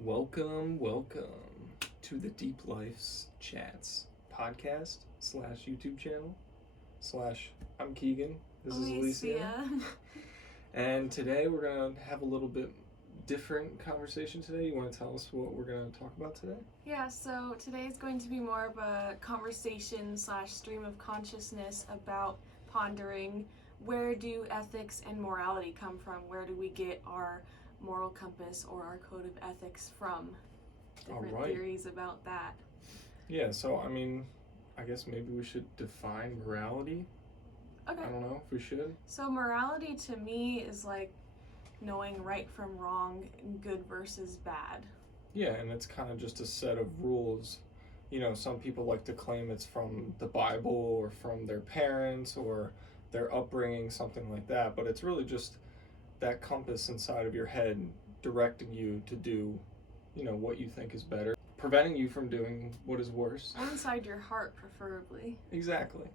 Welcome to the Deep Life's Chats podcast / YouTube channel / I'm Keegan. This is Alicia. And today we're going to have a little bit different conversation today. You want to tell us what we're going to talk about today? Yeah, so today is going to be more of a conversation / stream of consciousness about pondering where do ethics and morality come from? Where do we get our moral compass or our code of ethics from? Different theories about that. Yeah, so I guess maybe we should define morality. Okay. I don't know if we should. So morality to me is like knowing right from wrong, good versus bad. Yeah, and it's kind of just a set of rules. You know, some people like to claim it's from the Bible or from their parents or their upbringing, something like that, but it's really just that compass inside of your head directing you to do, what you think is better, preventing you from doing what is worse. Inside your heart, preferably. Exactly.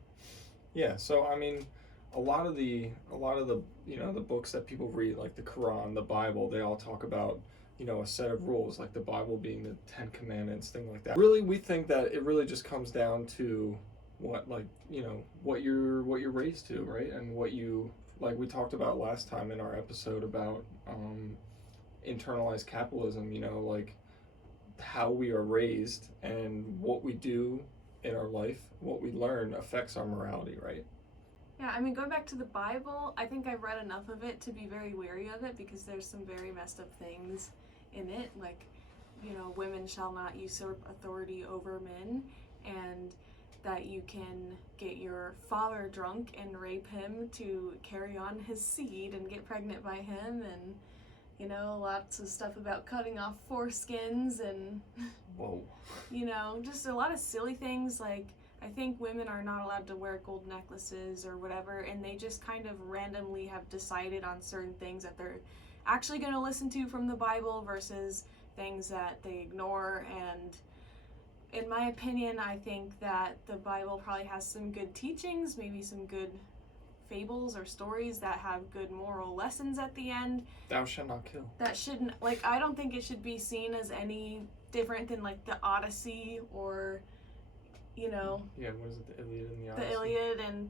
Yeah, so a lot of the the books that people read, like the Quran, the Bible, they all talk about, a set of rules, like the Bible being the 10 Commandments, thing like that. Really, we think that it really just comes down to what you're raised to, right? And what you, like we talked about last time in our episode about internalized capitalism, like how we are raised and what we do in our life, what we learn affects our morality, right? Yeah, going back to the Bible, I think I've read enough of it to be very wary of it because there's some very messed up things in it, like, women shall not usurp authority over men, and that you can get your father drunk and rape him to carry on his seed and get pregnant by him, and lots of stuff about cutting off foreskins and whoa, just a lot of silly things. Like, I think women are not allowed to wear gold necklaces or whatever, and they just kind of randomly have decided on certain things that they're actually going to listen to from the Bible versus things that they ignore. And in my opinion, I think that the Bible probably has some good teachings, maybe some good fables or stories that have good moral lessons at the end. Thou shalt not kill. That shouldn't, I don't think it should be seen as any different than like the Odyssey or, Yeah, what is it, the Iliad and the Odyssey? The Iliad, and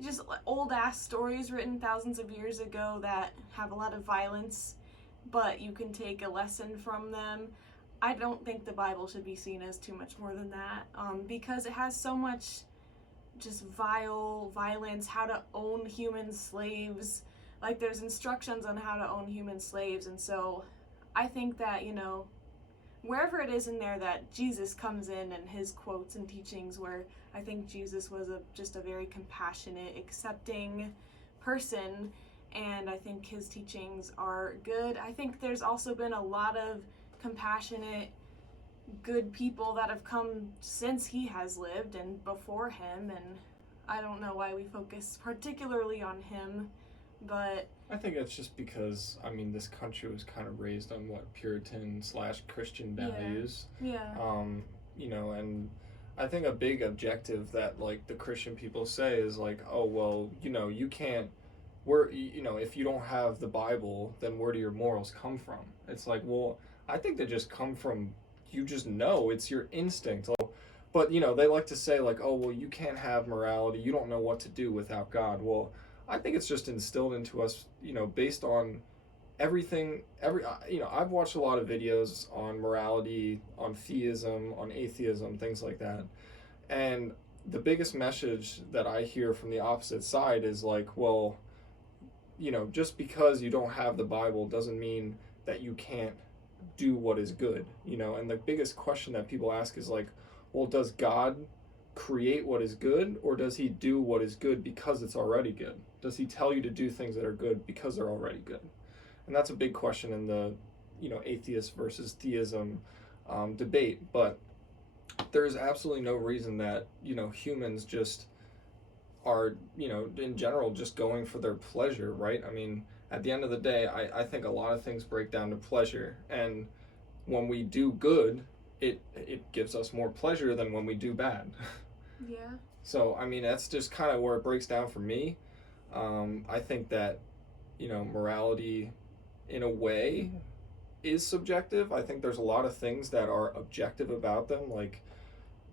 just old ass stories written thousands of years ago that have a lot of violence, but you can take a lesson from them. I don't think the Bible should be seen as too much more than that, because it has so much just violence, how to own human slaves. Like, there's instructions on how to own human slaves, and so I think that, wherever it is in there that Jesus comes in and his quotes and teachings, where I think Jesus was just a very compassionate, accepting person, and I think his teachings are good. I think there's also been a lot of compassionate, good people that have come since he has lived and before him, and I don't know why we focus particularly on him, but I think it's just because, this country was kind of raised on Puritan / Christian values. Yeah. And I think a big objective that, like, the Christian people say is, like, oh, well, you can't, if you don't have the Bible, then where do your morals come from? It's like, well, I think they just come from, you just know, it's your instinct. But, they like to say, like, oh, well, you can't have morality, you don't know what to do without God. Well, I think it's just instilled into us, based on everything, I've watched a lot of videos on morality, on theism, on atheism, things like that. And the biggest message that I hear from the opposite side is like, well, just because you don't have the Bible doesn't mean that you can't do what is good, and the biggest question that people ask is like, well, does God create what is good, or does he do what is good because it's already good? Does he tell you to do things that are good because they're already good? And that's a big question in the atheist versus theism debate. But there is absolutely no reason that humans just are in general just going for their pleasure, right? At the end of the day, I think a lot of things break down to pleasure, and when we do good, it gives us more pleasure than when we do bad. Yeah. So, that's just kind of where it breaks down for me. I think that, morality, in a way, is subjective. I think there's a lot of things that are objective about them, like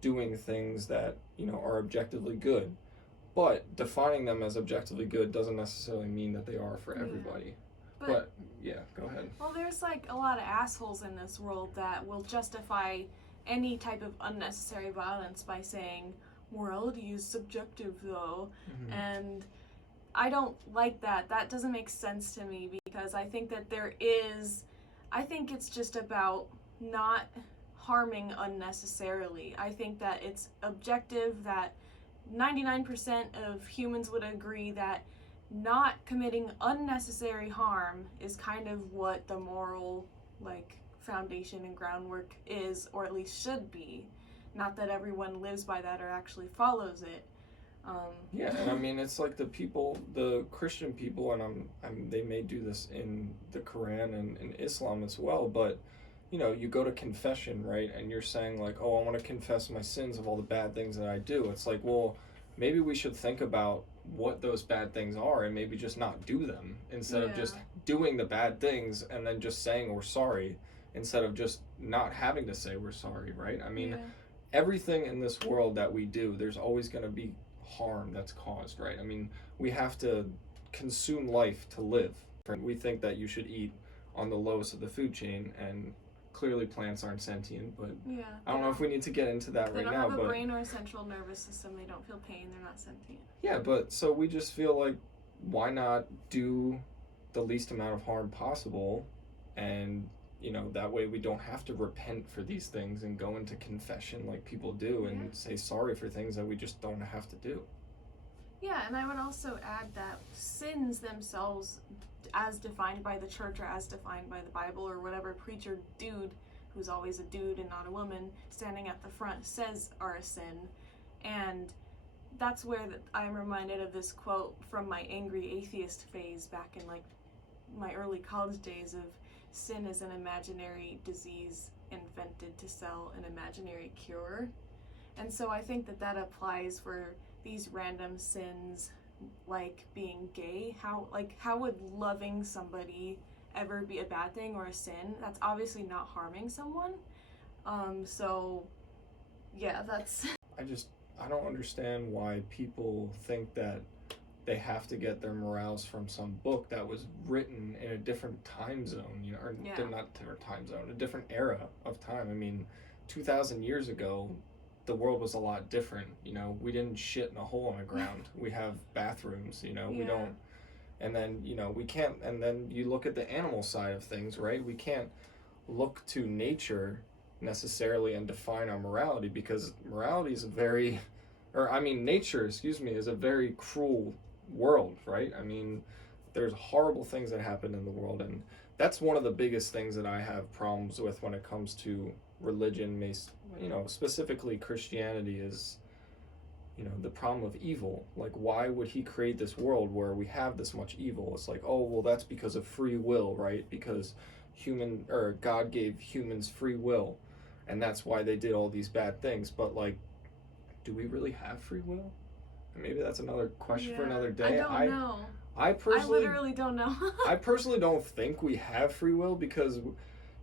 doing things that, are objectively good. But defining them as objectively good doesn't necessarily mean that they are for Yeah. everybody. But, But yeah, go ahead. well, there's like a lot of assholes in this world that will justify any type of unnecessary violence by saying morality is subjective though. Mm-hmm. And I don't like that. That doesn't make sense to me because I think that I think it's just about not harming unnecessarily. I think that it's objective that 99% of humans would agree that not committing unnecessary harm is kind of what the moral foundation and groundwork is, or at least should be. Not that everyone lives by that or actually follows it. Yeah, and I mean it's like the Christian people, and they may do this in the Quran and in Islam as well, but you go to confession, right, and you're saying like, oh, I want to confess my sins of all the bad things that I do. It's like, well, maybe we should think about what those bad things are and maybe just not do them instead of just doing the bad things and then just saying we're sorry instead of just not having to say we're sorry, right? I mean, everything in this world that we do, there's always going to be harm that's caused, right? I mean, we have to consume life to live. We think that you should eat on the lowest of the food chain, and clearly plants aren't sentient, but I don't know if we need to get into that right now. They don't have a brain or a central nervous system. They don't feel pain. They're not sentient. Yeah, but so we just feel like, why not do the least amount of harm possible, and that way we don't have to repent for these things and go into confession like people do and say sorry for things that we just don't have to do. Yeah, and I would also add that sins themselves, as defined by the church or as defined by the Bible or whatever preacher dude, who's always a dude and not a woman, standing at the front says are a sin. And that's where I'm reminded of this quote from my angry atheist phase back in my early college days of, sin is an imaginary disease invented to sell an imaginary cure. And so I think that applies for these random sins like being gay. How would loving somebody ever be a bad thing or a sin? That's obviously not harming someone. So yeah, that's I don't understand why people think that they have to get their morals from some book that was written in a different time zone, or not different time zone, a different era of time. I mean, 2,000 years ago, the world was a lot different. We didn't shit in a hole in the ground. We have bathrooms, we don't, and then, we can't, and then you look at the animal side of things, right? We can't look to nature necessarily and define our morality, because morality is nature, is a very cruel world, right? I mean, there's horrible things that happen in the world, and that's one of the biggest things that I have problems with when it comes to religion, specifically Christianity, is the problem of evil. Like, why would he create this world where we have this much evil? It's like, oh, well, that's because of free will, right? Because God gave humans free will, and that's why they did all these bad things. But do we really have free will? Maybe that's another question for another day. I don't know. I literally don't know. I personally don't think we have free will, because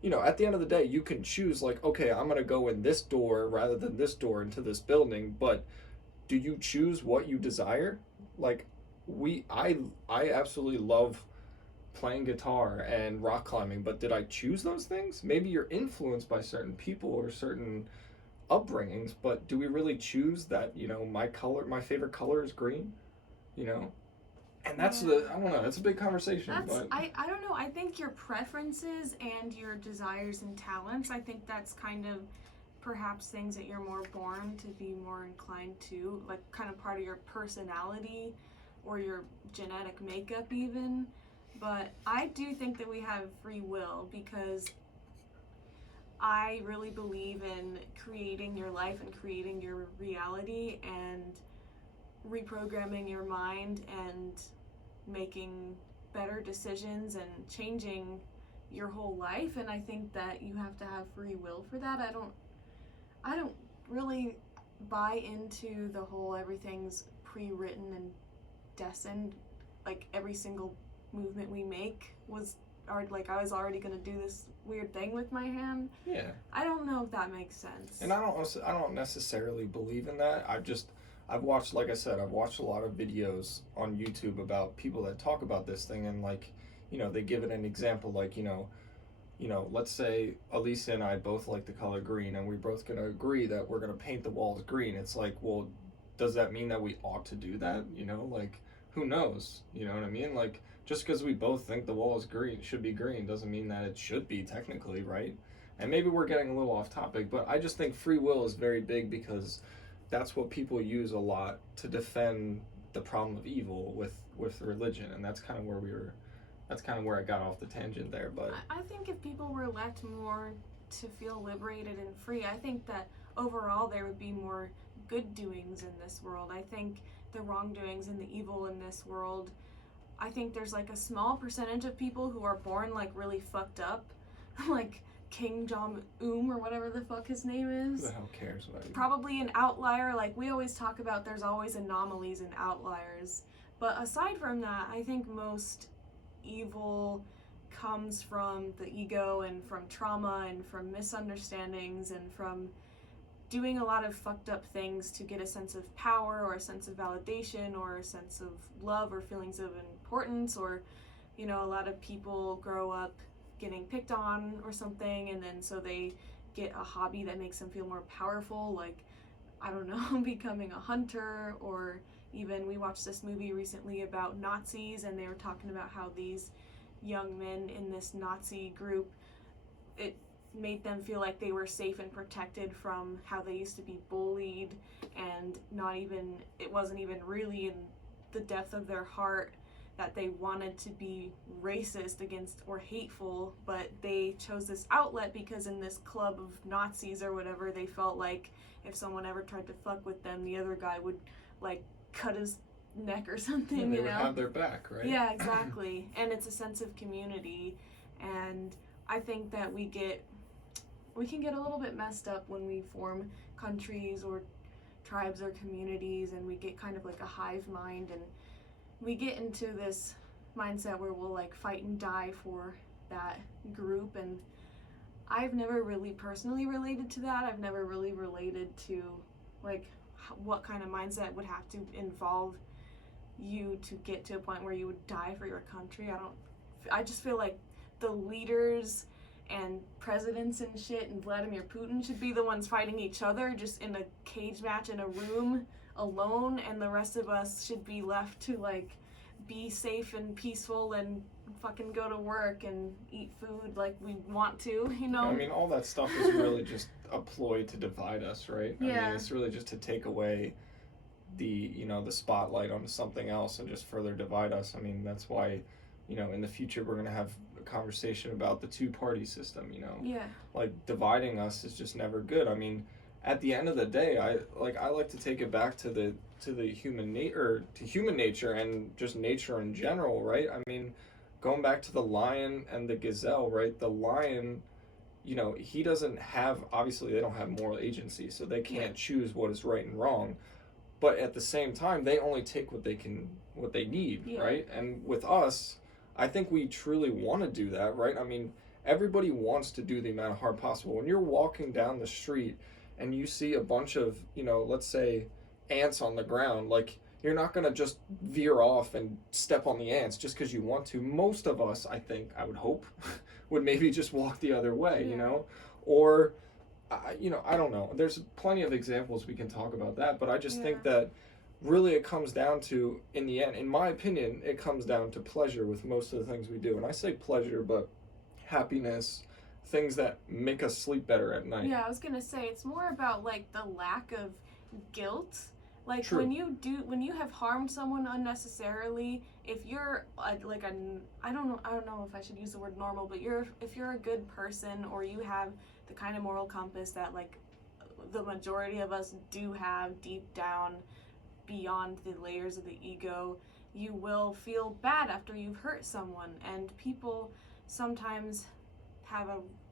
at the end of the day, you can choose, okay, I'm going to go in this door rather than this door into this building, but do you choose what you desire? I absolutely love playing guitar and rock climbing, but did I choose those things? Maybe you're influenced by certain people or certain upbringings, but do we really choose that, my favorite color is green? And that's I don't know, it's a big conversation. I don't know, I think your preferences and your desires and talents, I think that's kind of perhaps things that you're more born to be more inclined to, kind of part of your personality or your genetic makeup even. But I do think that we have free will, because I really believe in creating your life and creating your reality and reprogramming your mind and making better decisions and changing your whole life. And I think that you have to have free will for that. I don't really buy into the whole everything's pre-written and destined, every single movement we make was or like I was already gonna do this weird thing with my hand. Yeah. I don't know if that makes sense. And I don't necessarily believe in that. I've watched, like I said, I've watched a lot of videos on YouTube about people that talk about this thing, and like, they give it an example, like, let's say Alicia and I both like the color green, and we're both gonna agree that we're gonna paint the walls green. It's like, well, does that mean that we ought to do that? Like, who knows? You know what I mean? Like, just because we both think the wall is green, should be green, doesn't mean that it should be technically, right? And maybe we're getting a little off topic, but I just think free will is very big because that's what people use a lot to defend the problem of evil with religion, and that's kind of where I got off the tangent there. But I think if people were left more to feel liberated and free, I think that overall there would be more good doings in this world. I think the wrongdoings and the evil in this world, I think there's like a small percentage of people who are born like really fucked up, like King Jong-un or whatever the fuck his name is. Who the hell cares about you? Probably an outlier. Like we always talk about, there's always anomalies and outliers. But aside from that, I think most evil comes from the ego and from trauma and from misunderstandings and from doing a lot of fucked up things to get a sense of power or a sense of validation or a sense of love or feelings of importance, or a lot of people grow up getting picked on or something, and then so they get a hobby that makes them feel more powerful, like, I don't know, becoming a hunter. Or even we watched this movie recently about Nazis, and they were talking about how these young men in this Nazi group, it made them feel like they were safe and protected from how they used to be bullied, and it wasn't even really in the depth of their heart that they wanted to be racist against or hateful, but they chose this outlet because in this club of Nazis or whatever, they felt like if someone ever tried to fuck with them, the other guy would like cut his neck or something. Yeah, they would have their back, right? Yeah, exactly. And it's a sense of community, and I think that we can get a little bit messed up when we form countries or tribes or communities, and we get kind of like a hive mind, and we get into this mindset where we'll like fight and die for that group. And I've never really personally related to that. I've never really related to like what kind of mindset would have to involve you to get to a point where you would die for your country. I just feel like the leaders and presidents and shit and Vladimir Putin should be the ones fighting each other just in a cage match in a room alone, and the rest of us should be left to like be safe and peaceful and fucking go to work and eat food like we want to, I mean, all that stuff is really just a ploy to divide us, right? Yeah. I mean, it's really just to take away the spotlight onto something else and just further divide us. I mean, that's why, in the future we're going to have a conversation about the two-party system, Yeah. Like, dividing us is just never good. I mean, at the end of the day, I like to take it back to human nature and just nature in general, right? I mean, going back to the lion and the gazelle, right? The lion, he doesn't have, obviously they don't have moral agency, so they can't choose what is right and wrong. But at the same time, they only take what they need, right? And with us, I think we truly want to do that, right? I mean, everybody wants to do the amount of harm possible. When you're walking down the street and you see a bunch of, let's say, ants on the ground, like, you're not going to just veer off and step on the ants just because you want to. Most of us, I would hope, would maybe just walk the other way, Or, I don't know. There's plenty of examples we can talk about that, but I just think that really it comes down to, in the end, in my opinion, it comes down to pleasure with most of the things we do. And I say pleasure, but happiness, things that make us sleep better at night. Yeah, I was gonna say it's more about like the lack of guilt. Like True. when you have harmed someone unnecessarily, if you're I don't know if I should use the word normal, but if you're a good person, or you have the kind of moral compass that like the majority of us do have deep down beyond the layers of the ego, you will feel bad after you've hurt someone. And people sometimes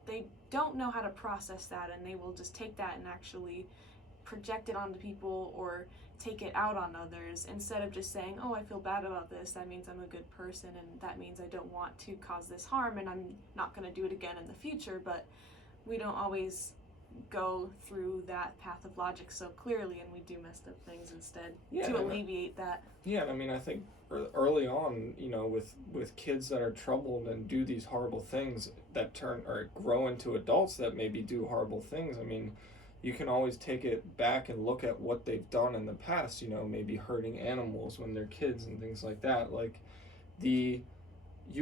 they don't know how to process that, and they will just take that and actually project it onto people or take it out on others, instead of just saying, oh, I feel bad about this, that means I'm a good person, and that means I don't want to cause this harm, and I'm not going to do it again in the future. But we don't always go through that path of logic so clearly, and we do messed up things instead to alleviate that. Yeah, I mean, I think early on, with kids that are troubled and do these horrible things that turn or grow into adults that maybe do horrible things, I mean, you can always take it back and look at what they've done in the past, maybe hurting animals when they're kids and things like that. Like, you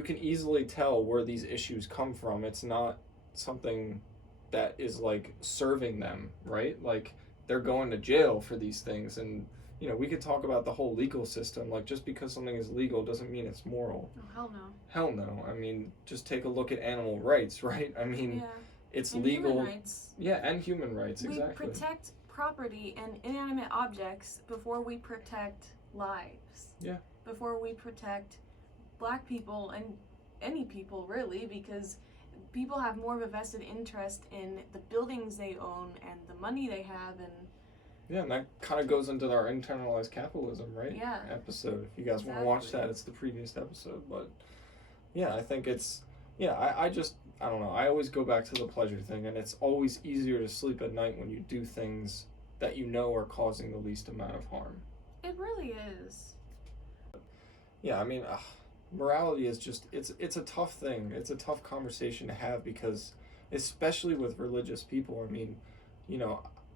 can easily tell where these issues come from. It's not something that is like serving them, right? Like, they're going to jail for these things. And we could talk about the whole legal system. Like, just because something is legal doesn't mean it's moral. Oh, hell no. Hell no. I mean, just take a look at animal rights, right? I mean, yeah. It's and legal. Human rights. Yeah, and human rights, exactly. We protect property and inanimate objects before we protect lives. Yeah. Before we protect black people and any people, really, because people have more of a vested interest in the buildings they own and the money they have. And yeah, and that kind of goes into our internalized capitalism, right? Yeah. Episode. If you guys want to watch that, it's the previous episode. But yeah, I think it's, I don't know. I always go back to the pleasure thing, and it's always easier to sleep at night when you do things that you know are causing the least amount of harm. It really is. Yeah, I mean, morality is just, it's a tough thing. It's a tough conversation to have because, especially with religious people, I mean,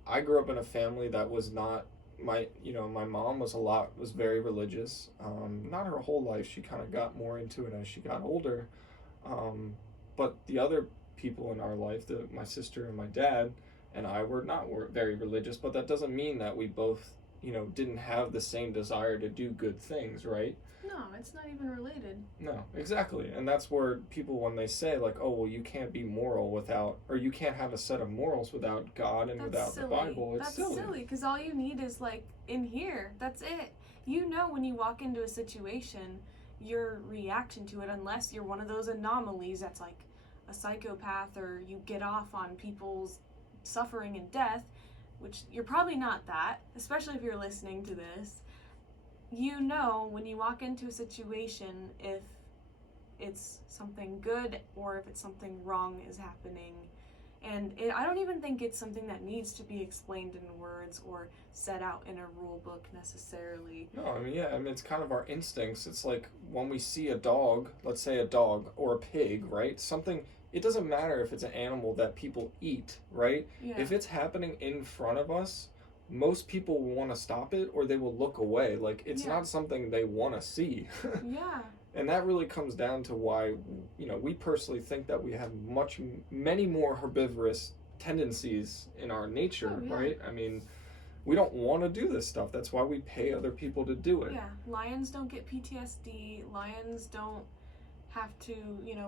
I grew up in a family that was not, my mom was very religious. Not her whole life. She kind of got more into it as she got older. But the other people in our life, my sister and my dad and I were very religious, but that doesn't mean that we both, didn't have the same desire to do good things, right? No, it's not even related. No, exactly. And that's where people, when they say, like, oh, well, you can't be moral without, or you can't have a set of morals without God and without the Bible, it's silly. That's silly, because all you need is, like, in here, that's it. When you walk into a situation, your reaction to it, unless you're one of those anomalies that's like a psychopath or you get off on people's suffering and death, which you're probably not that, especially if you're listening to this. When you walk into a situation, if it's something good or if it's something wrong is happening. And I don't even think it's something that needs to be explained in words or set out in a rule book necessarily. No, I mean, it's kind of our instincts. It's like when we see a dog, let's say a dog or a pig, right? It doesn't matter if it's an animal that people eat, right? Yeah. If it's happening in front of us, most people will want to stop it or they will look away. Like, it's not something they want to see. Yeah. And that really comes down to why, we personally think that we have many more herbivorous tendencies in our nature, right? I mean, we don't want to do this stuff. That's why we pay other people to do it. Yeah, lions don't get PTSD. Lions don't have to,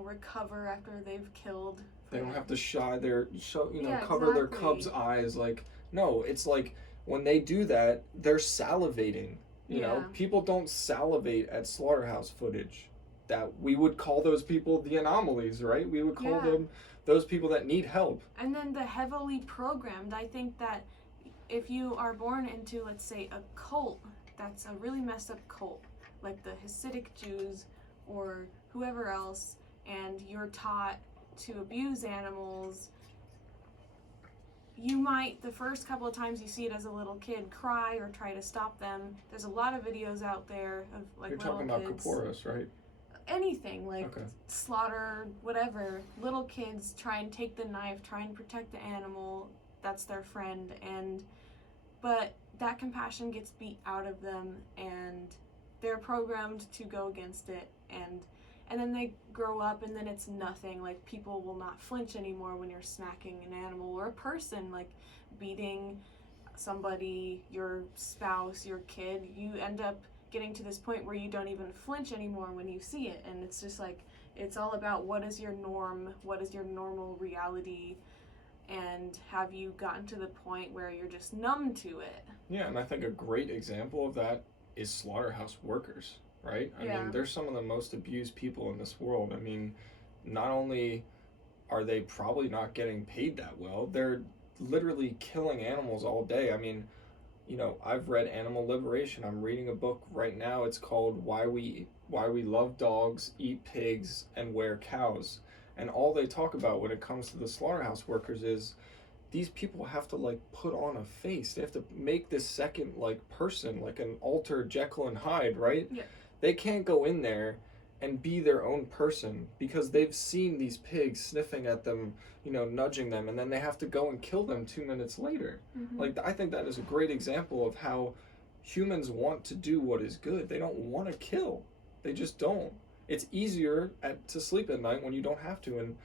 recover after they've killed. They don't have to cover their cubs' eyes. Like, no, it's like when they do that, they're salivating. People don't salivate at slaughterhouse footage. That we would call those people the anomalies, right? We would call them those people that need help. And then the heavily programmed, I think that if you are born into, let's say, a cult, that's a really messed up cult, like the Hasidic Jews or whoever else, and you're taught to abuse animals, you might, the first couple of times you see it as a little kid, cry or try to stop them. There's a lot of videos out there of, like, You're little talking about kids. Kaporos, right? Anything, like slaughter, whatever. Little kids try and take the knife, try and protect the animal. That's their friend. But that compassion gets beat out of them, and they're programmed to go against it. And then they grow up, and then it's nothing. Like, people will not flinch anymore when you're smacking an animal or a person, like beating somebody, your spouse, your kid. You end up getting to this point where you don't even flinch anymore when you see it. And it's just like, it's all about what is your norm, what is your normal reality, and have you gotten to the point where you're just numb to it? Yeah, and I think a great example of that is slaughterhouse workers. Right? I mean, they're some of the most abused people in this world. I mean, not only are they probably not getting paid that well, they're literally killing animals all day. I mean, I've read Animal Liberation. I'm reading a book right now. It's called Why We Love Dogs, Eat Pigs, and Wear Cows. And all they talk about when it comes to the slaughterhouse workers is these people have to like put on a face. They have to make this second like person, like an alter Jekyll and Hyde, right? Yeah. They can't go in there and be their own person because they've seen these pigs sniffing at them, nudging them, and then they have to go and kill them 2 minutes later. Mm-hmm. Like, I think that is a great example of how humans want to do what is good. They don't want to kill. They just don't. It's easier to sleep at night when you don't have to. And,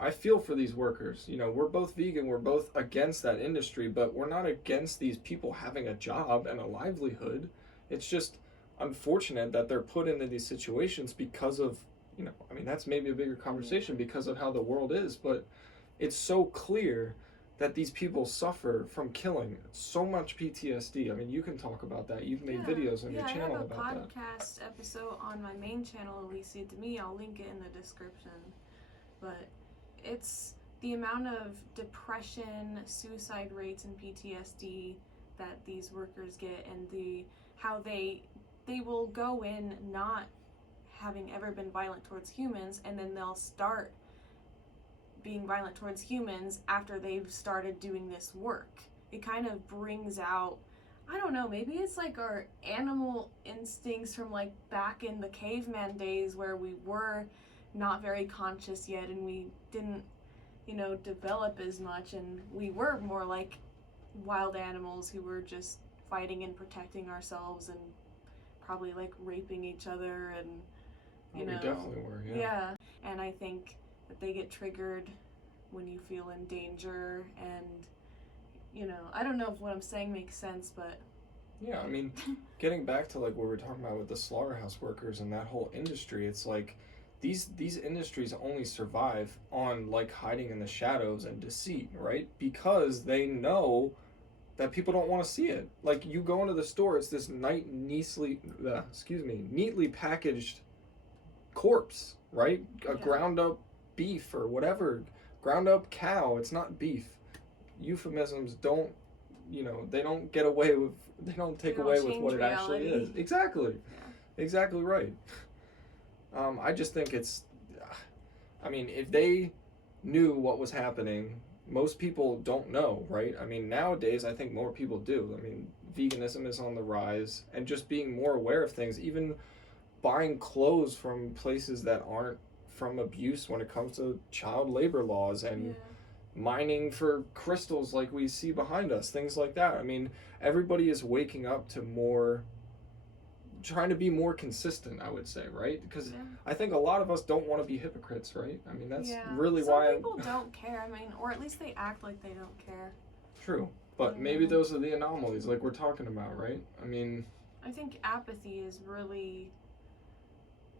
I feel for these workers. We're both vegan. We're both against that industry, but we're not against these people having a job and a livelihood. It's just unfortunate that they're put into these situations because of, that's maybe a bigger conversation because of how the world is, but it's so clear that these people suffer from killing. So much PTSD. I mean, you can talk about that. You've made videos on your channel about that. I have a podcast episode on my main channel, Alicia to me. I'll link it in the description. But it's the amount of depression, suicide rates, and PTSD that these workers get, and how they will go in not having ever been violent towards humans, and then they'll start being violent towards humans after they've started doing this work. It kind of brings out, I don't know, maybe it's like our animal instincts from like back in the caveman days where we were not very conscious yet and we didn't, develop as much, and we were more like wild animals who were just fighting and protecting ourselves and probably like raping each other, and we definitely were. Yeah, and I think that they get triggered when you feel in danger, and I don't know if what I'm saying makes sense, but yeah, I mean, getting back to like what we were talking about with the slaughterhouse workers and that whole industry, it's like these industries only survive on like hiding in the shadows and deceit, right? Because they know that people don't want to see it. Like, you go into the store, it's this neatly packaged corpse, right? A ground up beef or whatever, ground up cow. It's not beef. Euphemisms don't, they don't get away with, they don't take away with what it actually is. Exactly. Yeah. Exactly right. I just think if they knew what was happening, most people don't know, right? I mean, nowadays, I think more people do. I mean, veganism is on the rise, and just being more aware of things, even buying clothes from places that aren't from abuse when it comes to child labor laws, and mining for crystals like we see behind us, things like that. I mean, everybody is waking up to trying to be more consistent, I would say, right? Because I think a lot of us don't want to be hypocrites, right? I mean, that's really why some people don't care. I mean, or at least they act like they don't care. True, but maybe those are the anomalies like we're talking about, right? I mean, I think apathy is really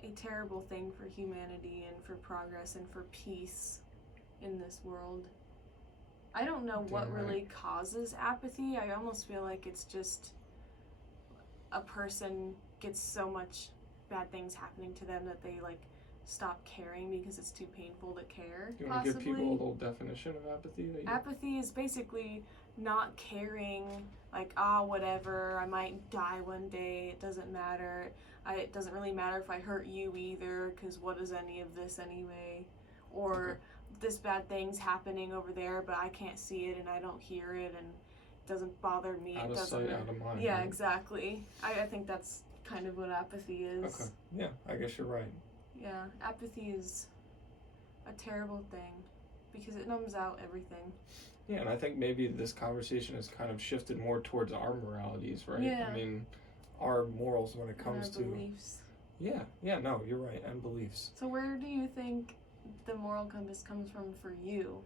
a terrible thing for humanity and for progress and for peace in this world. I don't know what really causes apathy. I almost feel like it's just a person gets so much bad things happening to them that they like stop caring because it's too painful to care. You want to give people a little definition of apathy? Apathy is basically not caring, like, whatever, I might die one day, it doesn't matter. It doesn't really matter if I hurt you either, because what is any of this anyway? Or this bad thing's happening over there, but I can't see it and I don't hear it and it doesn't bother me. Out of sight, out of mind. Yeah, right? Exactly. I think that's kind of what apathy is. Okay. Yeah, I guess you're right. Yeah, apathy is a terrible thing because it numbs out everything. Yeah, and I think maybe this conversation has kind of shifted more towards our moralities, right? Yeah. I mean, our morals when it comes to beliefs. Yeah, no, you're right, and beliefs. So where do you think the moral compass comes from for you?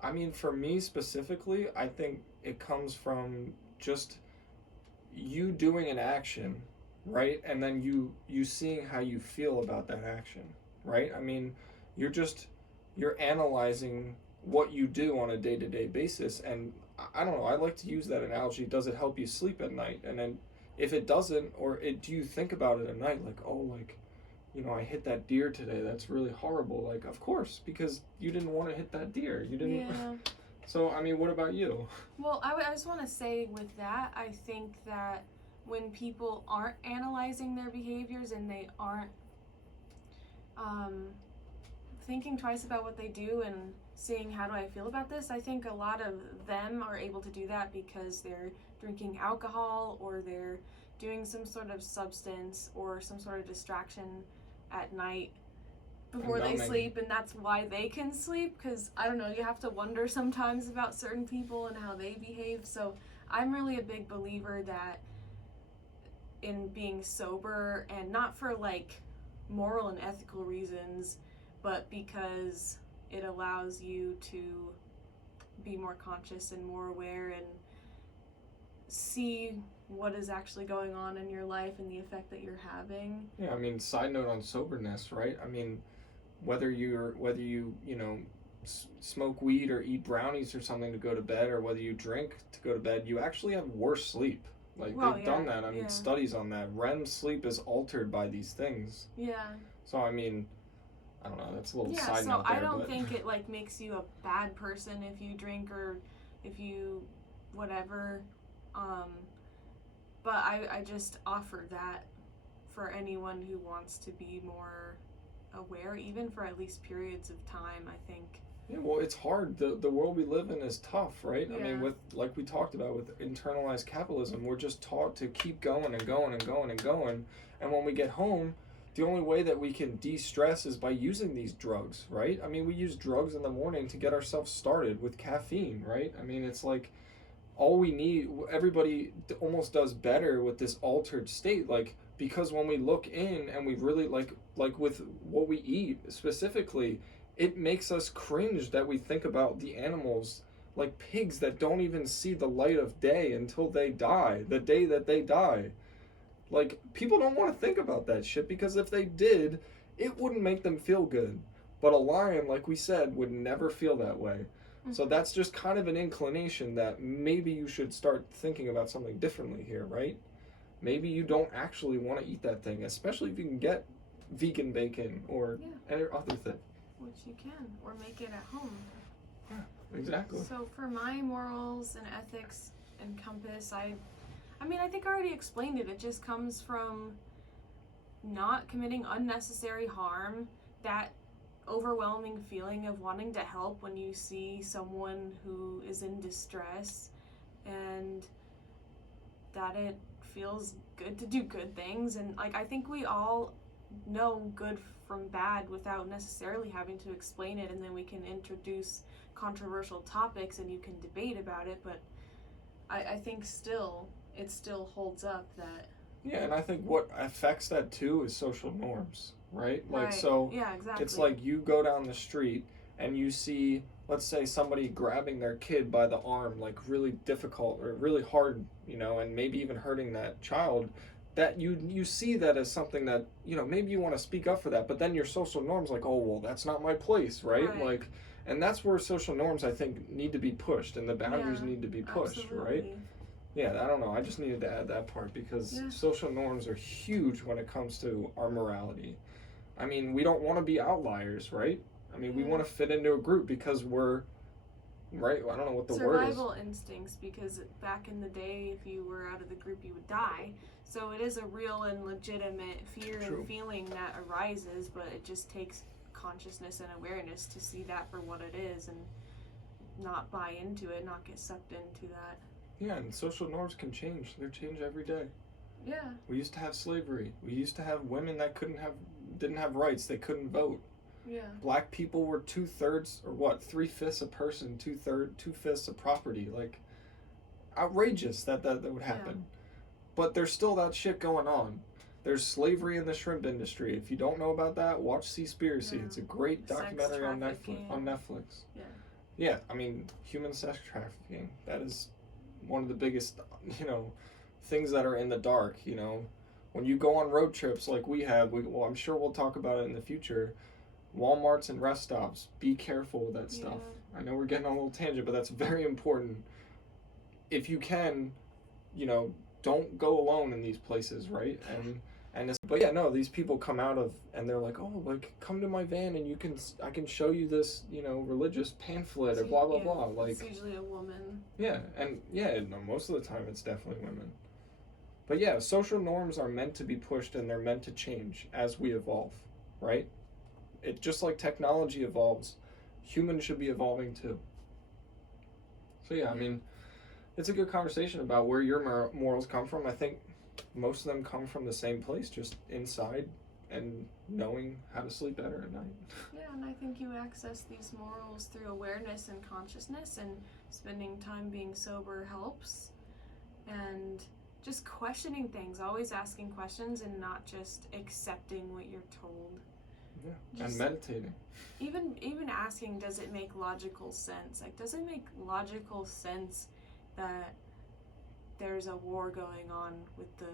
I mean, for me specifically, I think it comes from just you doing an action, right? And then you seeing how you feel about that action, right? I mean, you're analyzing what you do on a day-to-day basis, and I don't know, I like to use that analogy. Does it help you sleep at night? And then if it doesn't, do you think about it at night, like, I hit that deer today, that's really horrible? Like, of course, because you didn't want to hit that deer. You didn't. So, I mean, what about you? Well, I just want to say with that, I think that when people aren't analyzing their behaviors and they aren't um, thinking twice about what they do and seeing how do I feel about this, I think a lot of them are able to do that because they're drinking alcohol or they're doing some sort of substance or some sort of distraction at night before they sleep, and that's why they can sleep. Because I don't know, you have to wonder sometimes about certain people and how they behave. So I'm really a big believer that in being sober, and not for like moral and ethical reasons, but because it allows you to be more conscious and more aware and see what is actually going on in your life and the effect that you're having. Yeah, I mean, side note on soberness, right? I mean, whether you smoke weed or eat brownies or something to go to bed, or whether you drink to go to bed, you actually have worse sleep. Like, they've done that. I mean, studies on that. REM sleep is altered by these things. Yeah. So I mean, I don't know. That's a little side note there. I don't think it like makes you a bad person if you drink or if you whatever. But I just offer that for anyone who wants to be more aware, even for at least periods of time, I think. Yeah, well, it's hard. The world we live in is tough, right? Yeah. I mean, with like we talked about with internalized capitalism, we're just taught to keep going and going and going and going. And when we get home, the only way that we can de-stress is by using these drugs, right? I mean, we use drugs in the morning to get ourselves started with caffeine, right? I mean, it's like all we need. Everybody almost does better with this altered state, like, because when we look in and we really like with what we eat specifically, it makes us cringe that we think about the animals, like pigs that don't even see the light of day until they die, the day that they die. Like, people don't want to think about that shit, because if they did, it wouldn't make them feel good. But a lion, like we said, would never feel that way. Mm-hmm. So that's just kind of an inclination that maybe you should start thinking about something differently here, right? Maybe you don't actually want to eat that thing, especially if you can get vegan bacon or any other thing. Which you can, or make it at home. Yeah, exactly. So for my morals and ethics and compass, I mean, I think I already explained it. It just comes from not committing unnecessary harm, that overwhelming feeling of wanting to help when you see someone who is in distress, and that it feels good to do good things. And like, I think we all know good from bad without necessarily having to explain it, and then we can introduce controversial topics and you can debate about it, but I think it still holds up that. Yeah, and I think what affects that too is social norms, right? Like, so yeah, exactly. It's like you go down the street and you see, let's say, somebody grabbing their kid by the arm, like really difficult or really hard, and maybe even hurting that child, that you see that as something that, maybe you want to speak up for that, but then your social norms like, oh, well, that's not my place, right? Like, and that's where social norms, I think, need to be pushed, and the boundaries need to be pushed, absolutely. Right? Yeah, I don't know. I just needed to add that part, because social norms are huge when it comes to our morality. I mean, we don't want to be outliers, right? I mean, we want to fit into a group because we're, right? I don't know what the word is. Survival instincts, because back in the day, if you were out of the group, you would die. So it is a real and legitimate fear and feeling that arises, but it just takes consciousness and awareness to see that for what it is and not buy into it, not get sucked into that. Yeah, and social norms can change. They change every day. Yeah. We used to have slavery. We used to have women that didn't have rights. They couldn't vote. Yeah. Black people were 2/3 or what? 3/5 a person, 2/5 a property. Like, outrageous that would happen. Yeah. But there's still that shit going on. There's slavery in the shrimp industry. If you don't know about that, watch Seaspiracy. It's a great documentary on Netflix. Yeah. Yeah, I mean, human sex trafficking. That is one of the biggest, things that are in the dark. When you go on road trips like we have, well, I'm sure we'll talk about it in the future. Walmarts and rest stops. Be careful with that stuff. I know we're getting on a little tangent, but that's very important. If you can, don't go alone in these places, right? And but yeah, no, these people come out of and they're like, oh, like come to my van and I can show you this, religious pamphlet or blah blah blah. Like it's usually a woman. yeah, and yeah, no, most of the time it's definitely women. But yeah, social norms are meant to be pushed and they're meant to change as we evolve, right? It just like technology evolves, humans should be evolving too. So yeah, I mean, it's a good conversation about where your morals come from. I think most of them come from the same place, just inside and knowing how to sleep better at night. Yeah, and I think you access these morals through awareness and consciousness, and spending time being sober helps. And just questioning things, always asking questions and not just accepting what you're told. Yeah, just and meditating. Even asking, does it make logical sense? Like, does it make logical sense that there's a war going on with the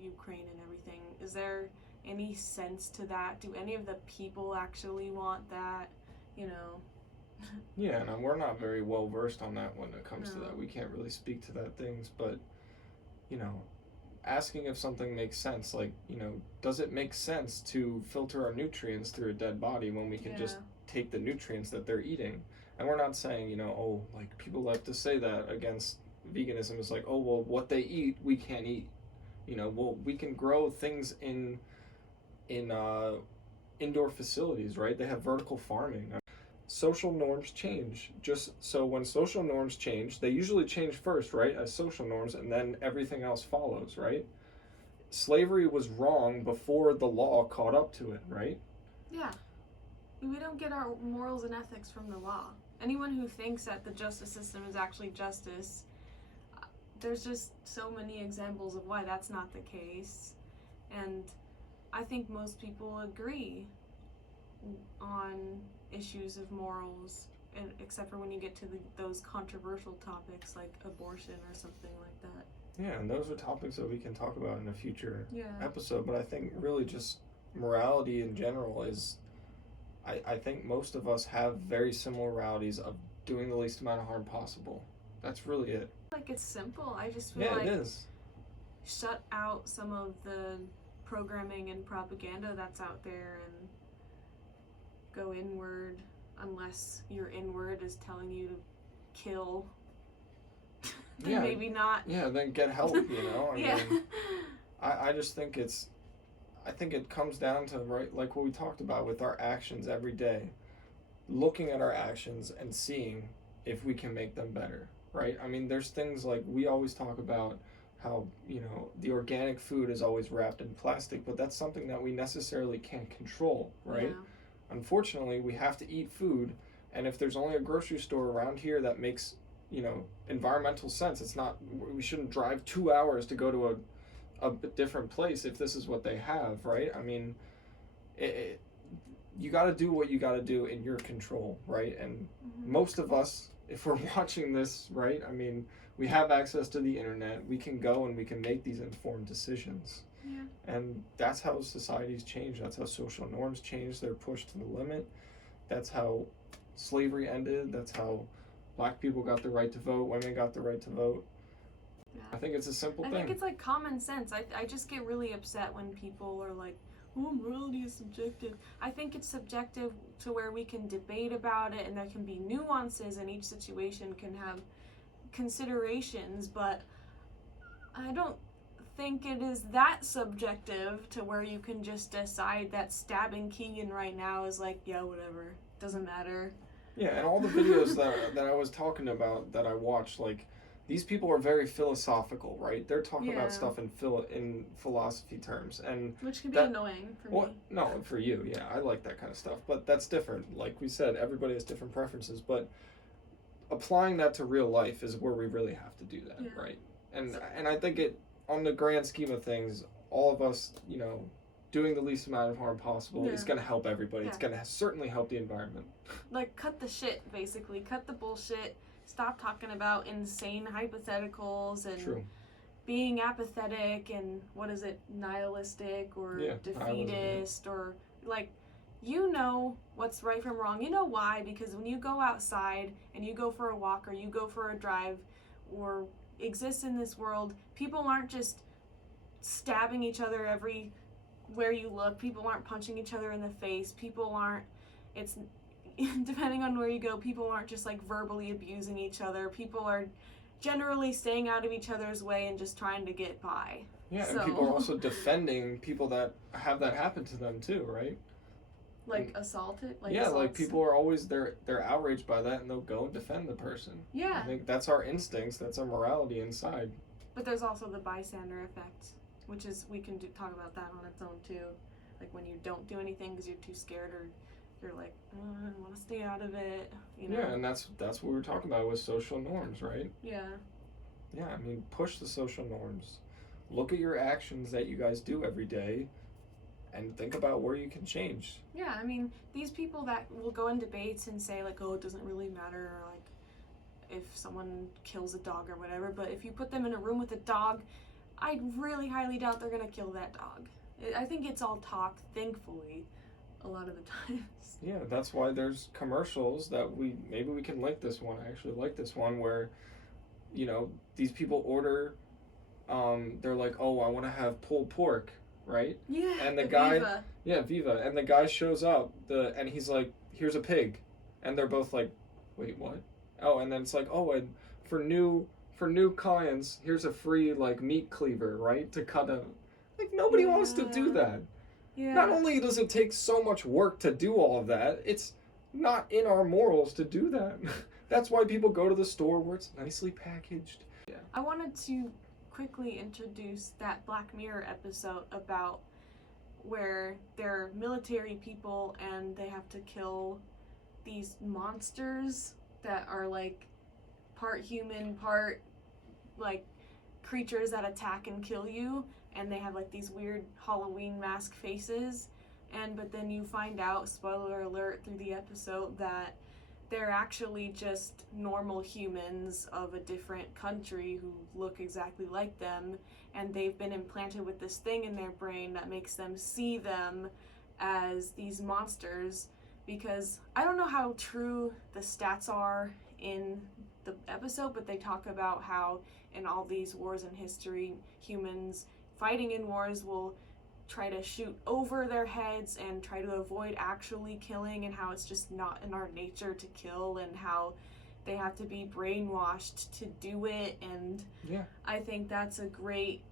Ukraine and everything? Is there any sense to that? Do any of the people actually want that? Yeah, and we're not very well versed on that when it comes to that. We can't really speak to that things, but asking if something makes sense, like, does it make sense to filter our nutrients through a dead body when we can just take the nutrients that they're eating? And we're not saying, oh, like people like to say that against veganism is like, oh, well, what they eat, we can't eat. Well, we can grow things in indoor facilities, right? They have vertical farming. Social norms change. Just so when social norms change, they usually change first, right, as social norms, and then everything else follows, right? Slavery was wrong before the law caught up to it, right? Yeah. We don't get our morals and ethics from the law. Anyone who thinks that the justice system is actually justice, there's just so many examples of why that's not the case. And I think most people agree on issues of morals, and except for when you get to those controversial topics like abortion or something like that. Yeah, and those are topics that we can talk about in a future Yeah. episode. But I think really just morality in general is, I think most of us have very similar moralities of doing the least amount of harm possible. That's really it. Like, it's simple. I just feel it is. Shut out some of the programming and propaganda that's out there and go inward, unless your inward is telling you to kill. Then maybe not. Yeah, then get help, I yeah. mean, I just think I think it comes down to, right, like what we talked about with our actions every day, looking at our actions and seeing if we can make them better, right? I mean, there's things like we always talk about how, the organic food is always wrapped in plastic, but that's something that we necessarily can't control, right? Yeah. Unfortunately, we have to eat food, and if there's only a grocery store around here that makes, environmental sense, we shouldn't drive 2 hours to go to a different place if this is what they have, right? I mean, you got to do what you got to do in your control, right? And most of us, if we're watching this, right, I mean, we have access to the internet, we can go and we can make these informed decisions. Yeah. And that's how societies change. That's how social norms change. They're pushed to the limit. That's how slavery ended. That's how black people got the right to vote. Women got the right to vote. Yeah. I think it's a simple thing. I think it's like common sense. I just get really upset when people are like, oh, morality is subjective. I think it's subjective to where we can debate about it and there can be nuances and each situation can have considerations, but I don't think it is that subjective to where you can just decide that stabbing Keegan right now is like, yeah, whatever, doesn't matter. Yeah, and all the videos that I was talking about that I watched, like, these people are very philosophical, right? They're talking about stuff in philosophy terms, and which can be annoying for me. No, for you, yeah, I like that kind of stuff, but that's different. Like we said, everybody has different preferences, but applying that to real life is where we really have to do that, right? And I think on the grand scheme of things, all of us, doing the least amount of harm possible is going to help everybody. It's going to certainly help the environment. Like, cut the shit, basically. Cut the bullshit. Stop talking about insane hypotheticals and being apathetic and, nihilistic or defeatist or, like, what's right from wrong. You know why? Because when you go outside and you go for a walk or you go for a drive or exist in this world, people aren't just stabbing each other every where you look, people aren't punching each other in the face. People aren't. It's depending on where you go. People aren't just like verbally abusing each other. People are generally staying out of each other's way and just trying to get by. Yeah, and people are also defending people that have that happen to them too, right? Like assaulted? Like yeah, assaults. like people are always they're outraged by that and they'll go and defend the person. Yeah. I think that's our instincts, that's our morality inside. But there's also the bystander effect, which is, we can talk about that on its own too. Like when you don't do anything because you're too scared, or you're like, I want to stay out of it, you know? Yeah, and that's what we were talking about with social norms, right? Yeah. Yeah, I mean, push the social norms. Look at your actions that you guys do every day and think about where you can change. Yeah, I mean, these people that will go in debates and say, like, oh, it doesn't really matter, or, like, if someone kills a dog or whatever, but if you put them in a room with a dog, I really highly doubt they're going to kill that dog. I think it's all talk, thankfully, a lot of the times. Yeah, that's why there's commercials that maybe we can link this one. I actually like this one where, you know, these people order, they're like, oh, I want to have pulled pork, right? Yeah, and the guy, Viva. Yeah, Viva, and the guy shows up, and he's like, here's a pig, and they're both like, wait, what? Oh, and then it's like, oh, and for new clients, here's a free like meat cleaver, right, to cut them. Like nobody wants to do that. Yeah. Not only does it take so much work to do all of that, it's not in our morals to do that. That's why people go to the store where it's nicely packaged. Yeah. I wanted to quickly introduce that Black Mirror episode about where they're military people and they have to kill these monsters that are like part human, part like creatures that attack and kill you, and they have like these weird Halloween mask faces, but then you find out, spoiler alert through the episode, that they're actually just normal humans of a different country who look exactly like them, and they've been implanted with this thing in their brain that makes them see them as these monsters. Because I don't know how true the stats are in the episode, but they talk about how in all these wars in history, humans fighting in wars will try to shoot over their heads and try to avoid actually killing, and how it's just not in our nature to kill, and how they have to be brainwashed to do it. And yeah, I think that's a great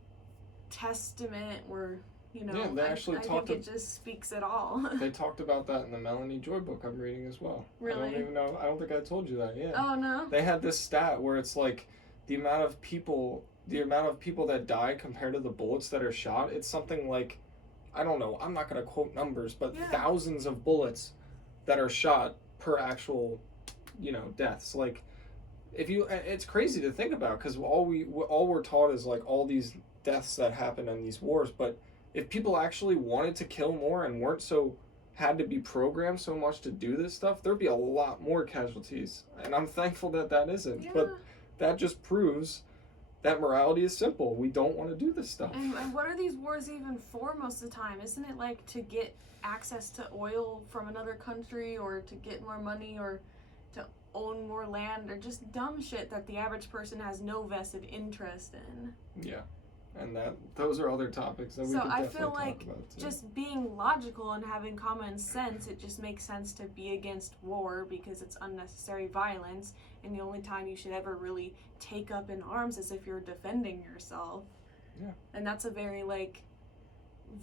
testament where, you know, yeah, they actually I think it just speaks it all. They talked about that in the Melanie Joy book I'm reading as well. Really? I don't even know. I don't think I told you that. Yeah. Oh no. They had this stat where it's like the amount of people that die compared to the bullets that are shot. It's something like, I don't know, I'm not going to quote numbers, but thousands of bullets that are shot per actual, you know, deaths. Like, it's crazy to think about, because all we're taught is like all these deaths that happen in these wars. But if people actually wanted to kill more and had to be programmed so much to do this stuff, there'd be a lot more casualties. And I'm thankful that isn't. Yeah. But that just proves that morality is simple. We don't want to do this stuff. And what are these wars even for most of the time? Isn't it like to get access to oil from another country, or to get more money, or to own more land, or just dumb shit that the average person has no vested interest in? Yeah. And those are other topics that we could definitely talk about. So I feel like just being logical and having common sense, it just makes sense to be against war, because it's unnecessary violence, and the only time you should ever really take up in arms is if you're defending yourself. Yeah. And that's a very like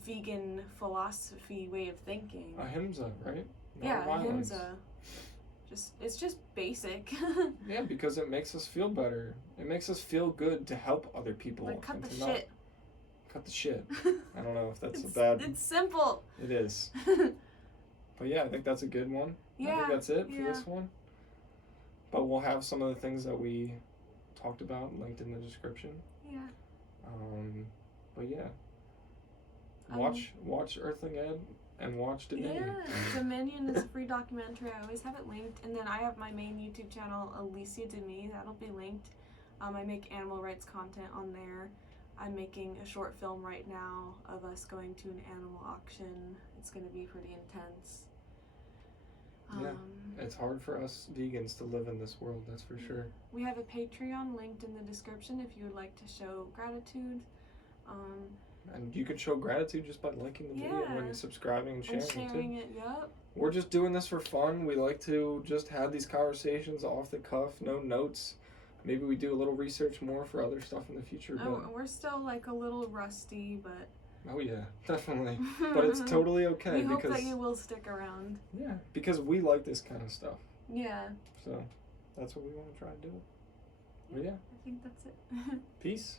vegan philosophy way of thinking. Ahimsa, right? Ahimsa. It's just basic. Yeah, because it makes us feel better. It makes us feel good to help other people. Like cut the shit. Cut the shit. I don't know if that's a bad... It's simple. It is. But yeah, I think that's a good one. Yeah. I think that's it for this one. But we'll have some of the things that we talked about linked in the description. Yeah. But yeah. Watch Earthling Ed and watch Dominion. Yeah, Dominion is a free documentary. I always have it linked. And then I have my main YouTube channel, Alicia Demi. That'll be linked. I make animal rights content on there. I'm making a short film right now of us going to an animal auction. It's going to be pretty intense. Yeah, it's hard for us vegans to live in this world, that's for sure. We have a Patreon linked in the description if you would like to show gratitude. And you can show gratitude just by liking the video Yeah. and subscribing and sharing, And sharing it, yep. We're just doing this for fun. We like to just have these conversations off the cuff, no notes. Maybe we do a little research more for other stuff in the future. But We're still like a little rusty, but oh yeah, definitely. But it's totally okay we hope because that you will stick around. yeah, because we like this kind of stuff. Yeah. So that's what we want to try to do. But yeah, I think that's it. peace.